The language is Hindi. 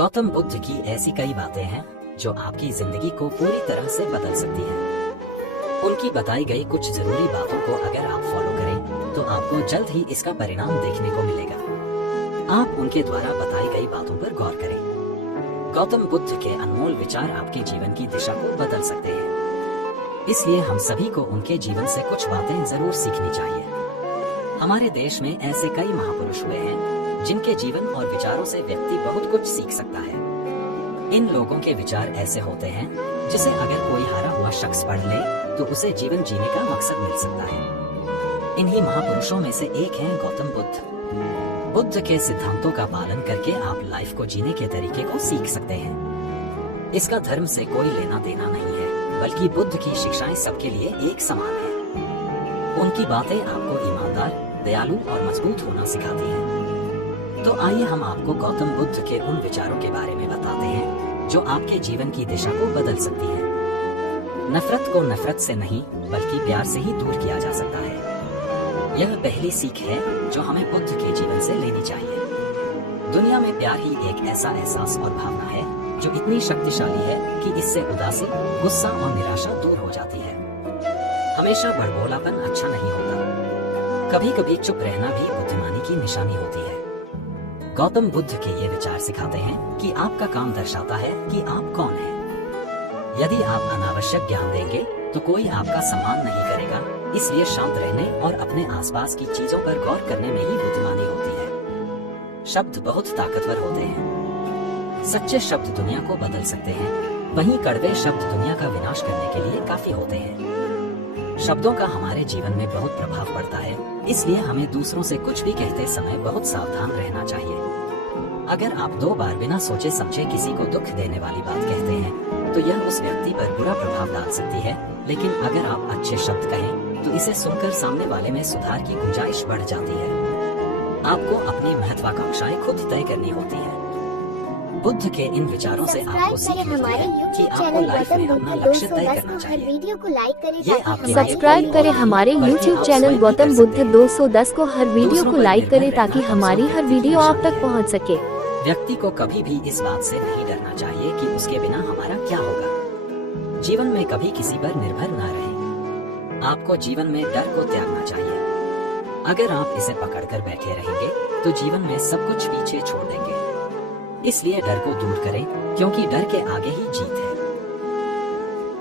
गौतम बुद्ध की ऐसी कई बातें हैं जो आपकी जिंदगी को पूरी तरह से बदल सकती हैं। उनकी बताई गई कुछ जरूरी बातों को अगर आप फॉलो करें तो आपको जल्द ही इसका परिणाम देखने को मिलेगा। आप उनके द्वारा बताई गई बातों पर गौर करें। गौतम बुद्ध के अनमोल विचार आपके जीवन की दिशा को बदल सकते हैं, इसलिए हम सभी को उनके जीवन से कुछ बातें जरूर सीखनी चाहिए। हमारे देश में ऐसे कई महापुरुष हुए हैं जिनके जीवन और विचारों से व्यक्ति बहुत कुछ सीख सकता है। इन लोगों के विचार ऐसे होते हैं जिसे अगर कोई हारा हुआ शख्स पढ़ ले तो उसे जीवन जीने का मकसद मिल सकता है। इन्हीं महापुरुषों में से एक हैं गौतम बुद्ध। बुद्ध के सिद्धांतों का पालन करके आप लाइफ को जीने के तरीके को सीख सकते हैं। इसका धर्म से कोई लेना देना नहीं है, बल्कि बुद्ध की शिक्षाएं सबके लिए एक समान है। उनकी बातें आपको ईमानदार, दयालु और मजबूत होना सिखाती हैं। तो आइए हम आपको गौतम बुद्ध के उन विचारों के बारे में बताते हैं जो आपके जीवन की दिशा को बदल सकती है। नफरत को नफरत से नहीं बल्कि प्यार से ही दूर किया जा सकता है। यह पहली सीख है जो हमें बुद्ध के जीवन से लेनी चाहिए। दुनिया में प्यार ही एक ऐसा एहसास और भावना है जो इतनी शक्तिशाली है कि इससे उदासी, गुस्सा और निराशा दूर हो जाती है। हमेशा बड़बोलापन अच्छा नहीं होता, कभी कभी चुप रहना भी बुद्धिमानी की निशानी होती है। गौतम बुद्ध के ये विचार सिखाते हैं कि आपका काम दर्शाता है कि आप कौन हैं। यदि आप अनावश्यक ज्ञान देंगे तो कोई आपका सम्मान नहीं करेगा, इसलिए शांत रहने और अपने आसपास की चीजों पर गौर करने में ही बुद्धिमानी होती है। शब्द बहुत ताकतवर होते हैं। सच्चे शब्द दुनिया को बदल सकते हैं, वहीं कड़वे शब्द दुनिया का विनाश करने के लिए काफी होते हैं। शब्दों का हमारे जीवन में बहुत प्रभाव पड़ता है, इसलिए हमें दूसरों से कुछ भी कहते समय बहुत सावधान रहना चाहिए। अगर आप 2 बार बिना सोचे समझे किसी को दुख देने वाली बात कहते हैं तो यह उस व्यक्ति पर बुरा प्रभाव डाल सकती है, लेकिन अगर आप अच्छे शब्द कहें तो इसे सुनकर सामने वाले में सुधार की गुंजाइश बढ़ जाती है। आपको अपनी महत्वाकांक्षाएं खुद तय करनी होती है। बुद्ध के इन विचारों से आपको सीख मिलती है कि आपको लाइफ में अपना लक्ष्य तय करना चाहिए। सब्सक्राइब करें हमारे YouTube चैनल गौतम बुद्ध 210 को, हर वीडियो को लाइक करें ताकि हमारी हर वीडियो आप तक पहुंच सके। व्यक्ति को कभी भी इस बात से नहीं डरना चाहिए कि उसके बिना हमारा क्या होगा। जीवन में कभी किसी पर निर्भर न रहें। आपको जीवन में डर को त्यागना चाहिए। अगर आप इसे पकड़कर बैठे रहेंगे तो जीवन में सब कुछ पीछे छोड़ देंगे। इसलिए डर को दूर करें, क्योंकि डर के आगे ही जीत है।